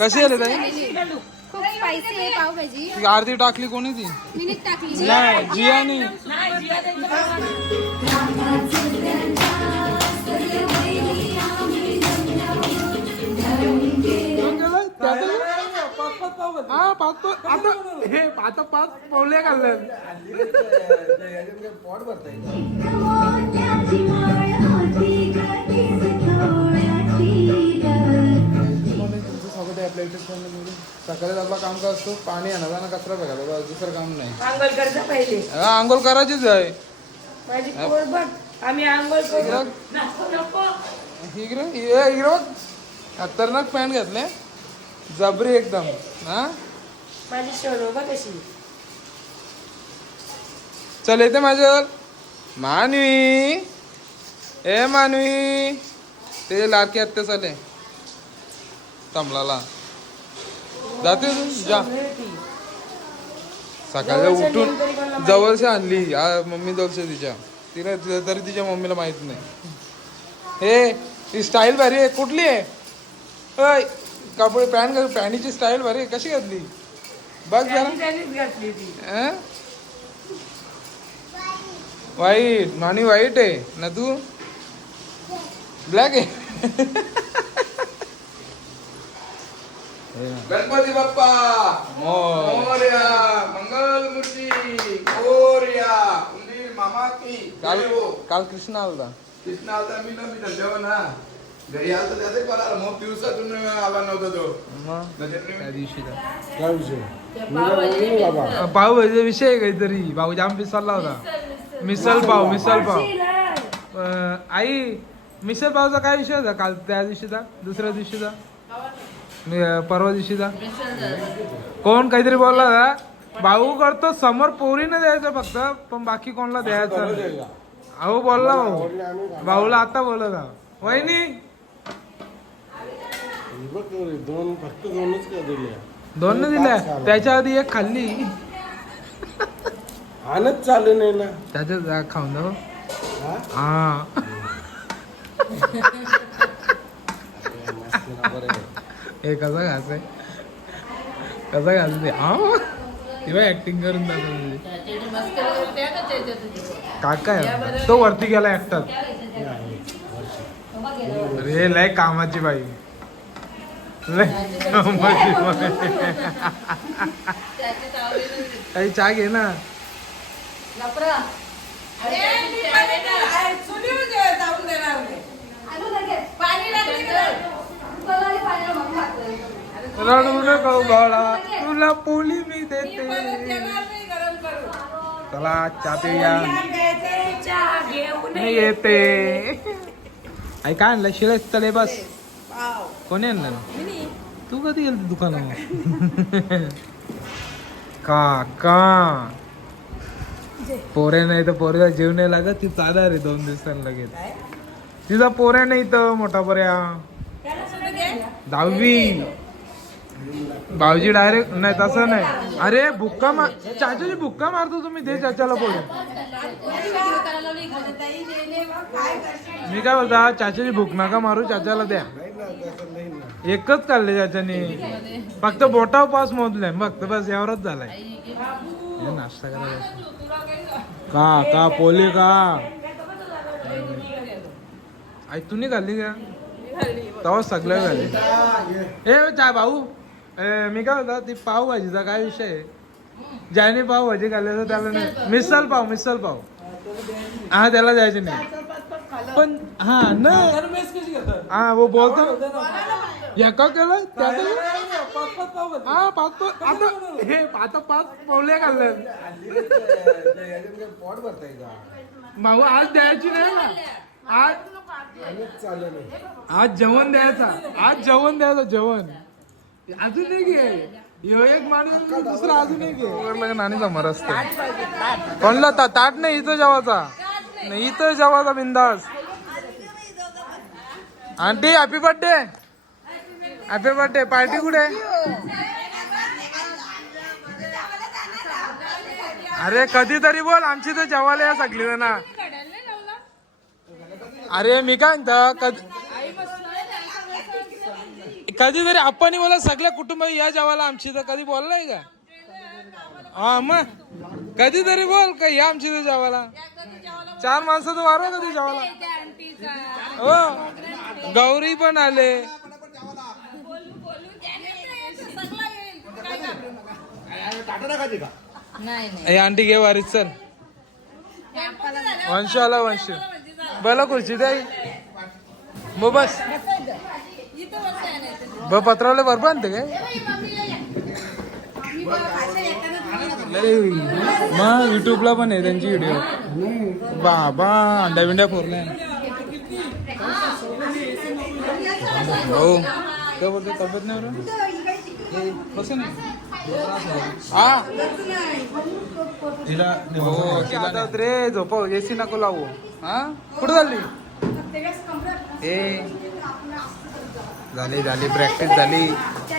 कशी आहे रे ताई? खूप स्पायसी आहे पावभाजी. ती अर्धी टाकली कोणी ती? मिनिट टाकली. नाही जियानी. हा पाच आता हे आता 5 पावले घालले. पोट भरताय. आपल्या इथे सकाळी आपला काम काय असतो, पाणी आणायचा ना कचरा बघायला, दुसरं काम नाही. आंघोळ करता पहिले. आंघोळ करायचीच आहे. माझी पोट बघ, आम्ही आंघोळ करू. नको नको. इकडे खतरनाक पॅन्ट घातले, जबरी एकदम. हा माझी शोरो बघ कशी. चल येते माझ्यावर. मानवी ए मानवी, ते लाडकी आत्या चाले तमलाला जाते तू जा. सकाळी उठून जवळशी आणली मम्मी जवळशी तिच्या, तिला तरी तिच्या मम्मीला माहित नाही. हे ती स्टाईल भारी आहे. कुठली आहे? अय कपडे पॅन्टची स्टाईल भारी आहे. कशी घातली बघ जरा. घातली ती. वाईट नानी, वाईट आहे ना तू, ब्लॅक आहे. गणपती बाप्पा मोरया, मंगल मूर्ती मोरया, उंदीर मामा की. काल कृष्ण आलता. कृष्ण आलता मी धंद्यावर ना घरी आलता, त्याचे पळाला मग दिवसातून आला नव्हता तो. त्या दिवशी पावभाजीचा विषय आहे काहीतरी. भाऊ जाम पिसाला होता. मिसल पाव. आई मिसल पावचा काय विषय होता काल? त्या दिवशीचा, दुसऱ्या दिवशीचा, परवा दिवशीचा कोण काहीतरी बोलला होता. भाऊ करतो समोर पोरीने द्यायचं फक्त, पण बाकी कोणाला द्यायचं. अहो बोलला भाऊ, भाऊला आता बोलत हा. वहिनी दोन दिल्या, त्याच्या आधी एक खाल्ली. आणत चालू नाही ना त्याच्या खाऊन दाखव. हा हे कसा घासाय, कसा घालते. तेव्हा ऍक्टिंग करून दाखवली. काका तो वरती गेला एकटाच. अरे लय कामाची बाई, लय कामाची बाई. काही चहा घे ना. रडू नको बाळा, तुला पोळी मी देते. चला चहा पिऊया. मी येते. आई काय आणलं? शिळे चले बस. कोणी आणलं? तू कधी गेल दुकानावर? काका पोरे नाही तर पोऱ्या जीव नाही लागत. ती चालणार आहे 2 दिवसांना लगेच. तिचा पोऱ्या नाही तर मोठा पोऱ्या 10वी. भाऊजी डायरेक्ट नाही तसं नाही. अरे बुक्का मार, चाचाची बुक्का मारतो तुम्ही. दे चाचाला बोलू. मी काय बोलता, चाचाची भूक नका मारू, चाचाला द्या. एकच काढले चाचाने, फक्त बोटाव पास मोजले फक्त, बस एवढंच झालाय. नाश्ता करायला का पोली का आई तुम्ही खाल्ली का? तेव्हा सगळं झाले. ए चाय भाऊ, मी काय होता ती पावभाजीचा काय विषय आहे? ज्याने पावभाजी खाल्ली त्याला नाही. मिसल पाव हा त्याला द्यायचे नाही. पण हा नाही हा वो बोलतो एका केलं हा 5 आता हे आता 5 पावले घालले. पोट भरताय का? भाऊ आज द्यायची नाही ना. आज जेवण द्यायचा. जेवण अजून नाही घे. एक माणूस दुसरा अजून नाही घे. नानी समोर असते कोणला ताट नाही. इथं जेवायचा नाही, इथं जेवायचा बिंदास. आंटी हॅपी बर्थडे पार्टी कुठे? अरे कधीतरी बोल, आमची तर जेवायला या सगळी ना. अरे मी काय म्हणतो कधीतरी आपण बोला सगळ्या कुटुंब या जेवायला आमची तर कधी बोललाय का? हा मग कधीतरी बोल का या आमची तर जेवायला. 4 माणसं तर वाढवा कधी जेवायला. हो गौरी पण आले. नाही आंटी घे वारीत चल. वंश आला वंश बोला खुर्ची द्या मग बस पत्रावले बरोबर आणते काय मग युट्यूबला पण आहे त्यांची व्हिडिओ. बाबा अंडा बिंड्या फोरलाय. हो काय बोलतो तब्येत नाही बरं बस ना. हा तिला हो तिला रे झोपव एसी नको लावू. हा कुठं चालली ए झाली झाली प्रॅक्टिस झाली.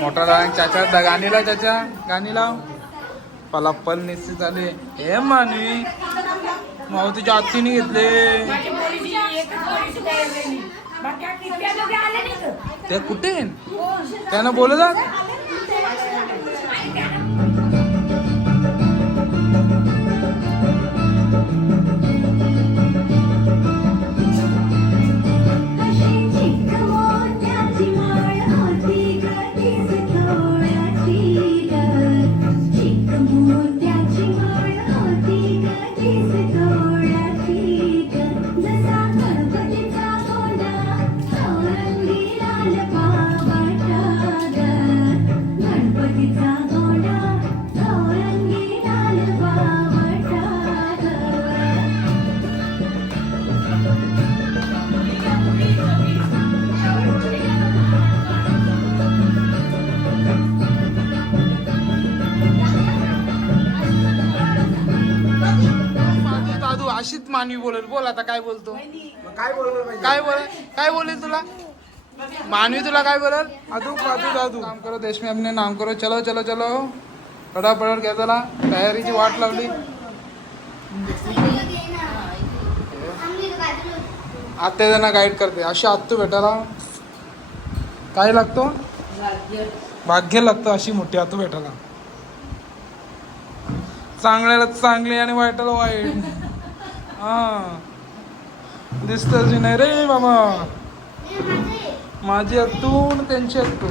मोठा रांग चाचा गाणी लाव चाचा गाणी लाव. पलापल निश्चित झाले. हे मानवी माऊ तुझ्या आत्तीने घेतले त्या कुठे त्यांना बोलत जा. अशीच मानवी बोलेल. बोल आता काय बोलतो काय बोलेल तुला मानवी तुला काय बोलेल. अदू काम करो देश में अपने नाम करो. चलो चलो चलो पटापट घ्या त्याला. तयारीची वाट लावली. आत्या त्यांना गाईड करते. अशी आत्तू भेटायला काय लागतो भाग्य लागतं. अशी मोठी आत्तू भेटायला. चांगल्याला चांगली आणि वाईटाला वाईट. हा दिसतच नाही रे बाबा. माझी अत्तू त्यांची अत्तू.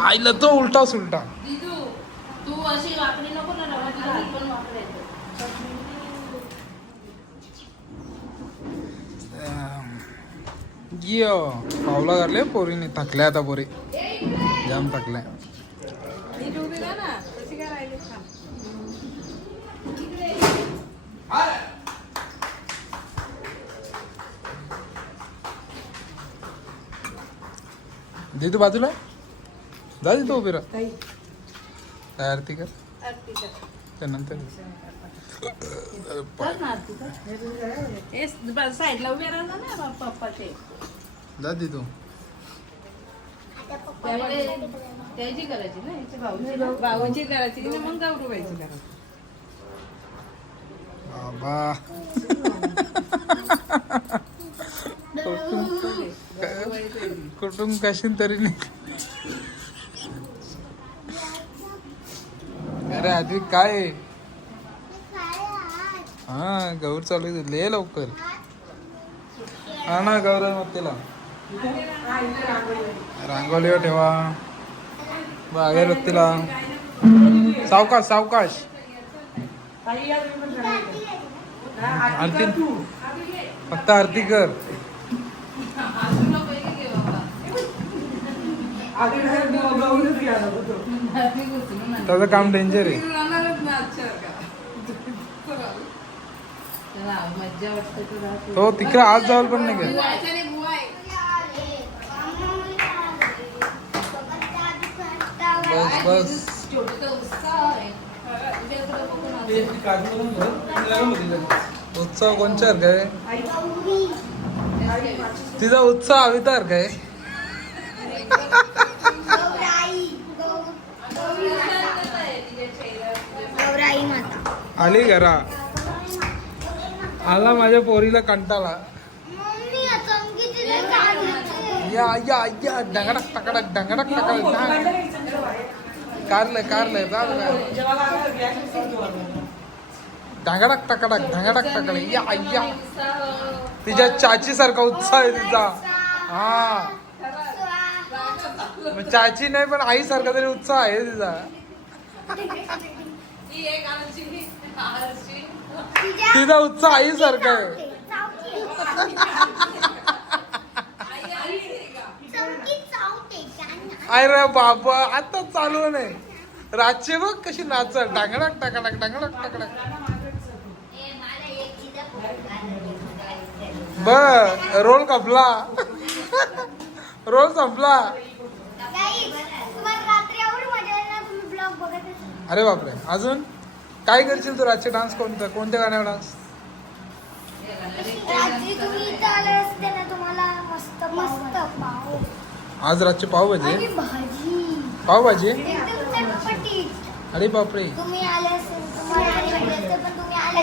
आईला तो उलटा सुलटा. तू अशी वाकडी नको ना पावला काढले पोरीने. थकल्या आता पोरी जाम थकल्या. दे तू बाजूला जा दे तो उभी राहा. आरती कर त्यानंतर साईडला उभे राहणार ना पप्पाचे. जा दे तू. त्याची करायची ना भाऊची करायची ना मग गौरवायची करायची. बाबा कुटुंब कशीन तरी नाही. अरे आधी काय हा गौर चालू ले लवकर. हा ना गौर मग तिला रांगोलीवर ठेवा. अगरबत्तीला सावकाश सावकाश. आरती फक्त आरती कर. त्याचं काम डेंजर आहे. तो तिकडे आज जावं पण नाही का. बस बस उत्सव कोणच्या काय तिचा उत्सव हवीतार काय. आली घरा आला माझ्या पोरीला कंटाळा. या या या डंगडक टकडक डंगडक टकडक कारलंय ढांगडक टकडक ढांगडक टकडक या या तिच्या चाची सारखा उत्साह आहे तिचा. हा चाची नाही पण आई सारखा तरी उत्साह आहे तिचा. तिचा उत्साह आई सारखा आहे. अरे बाबा आता चालू नाही रातचे बघ कशी नाचत डांगडक टाकडक डांगडक टाकडक. बर रोल कपला रोल संपला. अरे बापरे अजून काय करशील तू रातचे डान्स कोणत्या गाण्यावर डान्स. आज रातचे पावभाजी पावभाजी. अरे बापरे तुम्ही आले असेल तुम्हाला पण तुम्ही आले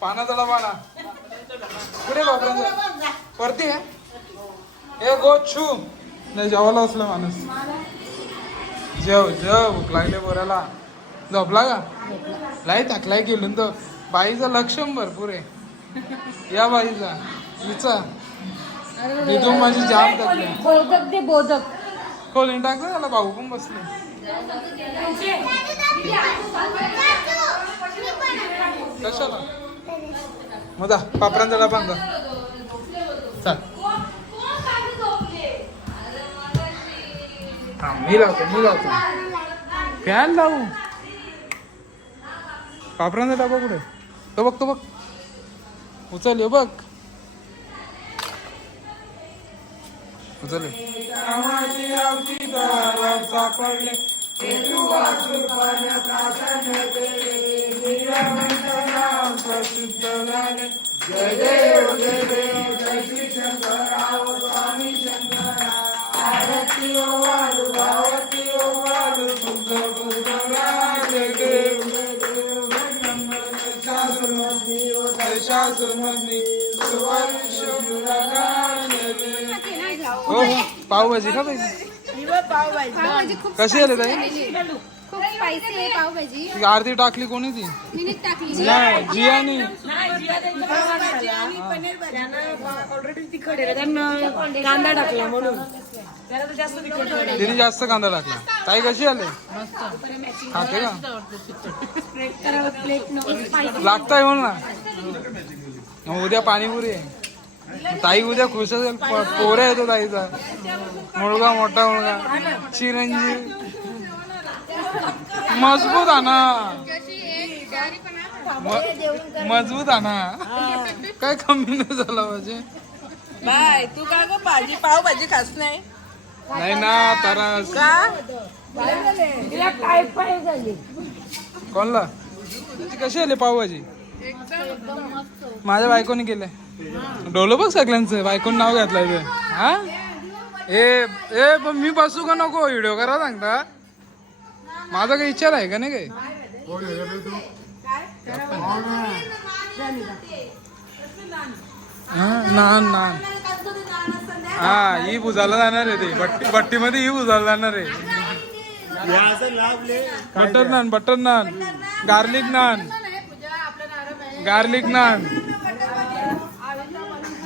पाना जळा पाना कुठे बापरा वरती आहे. ए गो छू नाही जेवायला असलं माणूस. जेव जेव भूक लागले बोराला. झोपला का लाई टाकलाय गेलो तो. बाईचा लक्ष भरपूर आहे या बाईचा हिचा. इथून माझी जाम टाकली बोधक दे बोधक खोलीन टाकलं त्याला. भाऊ पण बसले कशाला मग जा पापरांचा डबा जा चल. हा मी लावतो फॅन लावू. पापरांचा डबा कुठे तो बघ उचल यो बघ उचल. जय देव जय देव जय श्री शंकराव स्वामी शंकरा. आरती ओ वालू भावती ओ वालू बुद्ध बुद्धराज देव देव शास्त्रमग्नी ओ शास्त्रमग्नी सुवर्ष हो पावभाजी का पाहिजे. पावभाजी खूप कशी आली ताई. खूप स्पायसी आहे पावभाजी. आरती टाकली कोणी ती मी टाकली नाही जियानी. ऑलरेडी तिखट आहे त्यांना कांदा टाकला म्हणून तिने जास्त कांदा टाकला. ताई कशी आले खाते का लागताय म्हणून ना. मग उद्या पाणीपुरी आहे. ताई उद्या खुश असेल. पोऱ्या येतो ताईचा मुलगा मोठा मुलगा चिरंजीव मजबूत आणा मजबूत आणा. काय कमी नाही झाला पाहिजे. बाय तू का ग भाजी पावभाजी खास नाही. नाही ना तरस तिला काय पाय झाली. कोणला ती कशी आली पावभाजी. माझ्या बायकोने केलंय. डोलं बघ सगळ्यांचं बायकोन नाव घातलंय ते. हा ए पण मी बसू का नको व्हिडिओ करा सांगता. माझा काही विचार आहे का नाही काही. नान नान हा ही बुजायला जाणार आहे ते बट्टीमध्ये ही बुजायला जाणार आहे. Butter naan garlic naan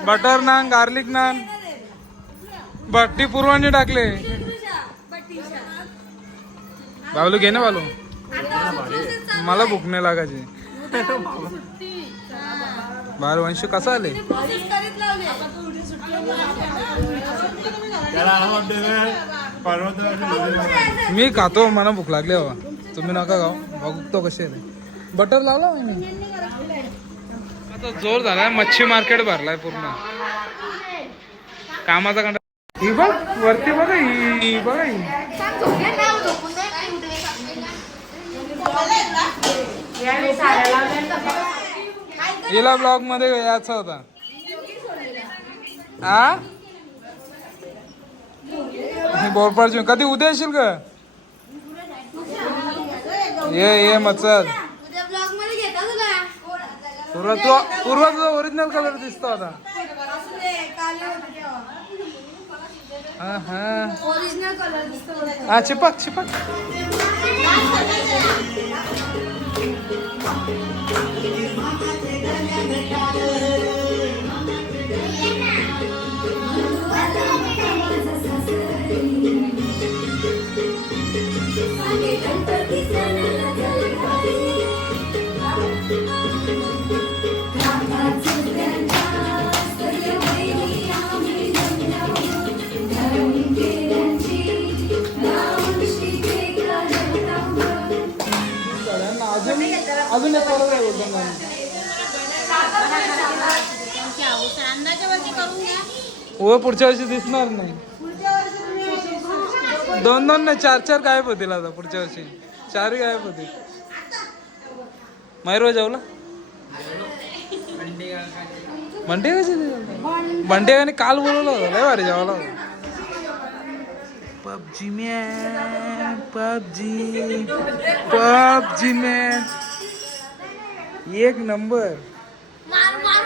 butter naan garlic naan. बट्टी पूर्वांनी टाकले. बाबलू घे ना बालू मला भूक नाही लागायची. वंश कसा आले. मी खातो मला भूक लागली बाबा. तुम्ही नका खाऊ बघतो कसे आले. बटर लावला मी आता जोर झालाय. मच्छी मार्केट भरलाय पूर्ण कामाचा कंटा. ही बघ वरती बघा ही बघा ही हिला ब्लॉग मध्ये यायचा होता. हा बोरपाडची कधी उद्या येशील का. ये मचल पूर्वा तुझा ओरिजिनल कलर दिसतो आता. हा हा ओरिजिनल कलर दिसतो. हा चिपक चिपक. अजून एक बरोबर आहे बोलतो ना. हो पुढच्या वर्षी दिसणार नाही. 2-2 नाही 4-4 गायब होतील आता पुढच्या वर्षी. 4 गायब होतील. मायरो जेवला बंटे कशी बंटे आणि काल बोलवलं होतं लय भारी जेवायला. पबजी मॅन पबजी मॅन एक नंबर.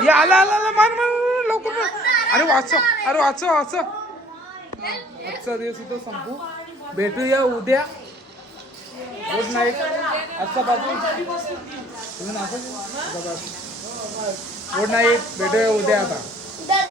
ये आला आला आला मान मान लवकर मार. अरे वाचव आजचा दिवस इथं संपू. भेटूया उद्या. Good night. आजचा बाजू गुड नाईट. भेटूया उद्या आता.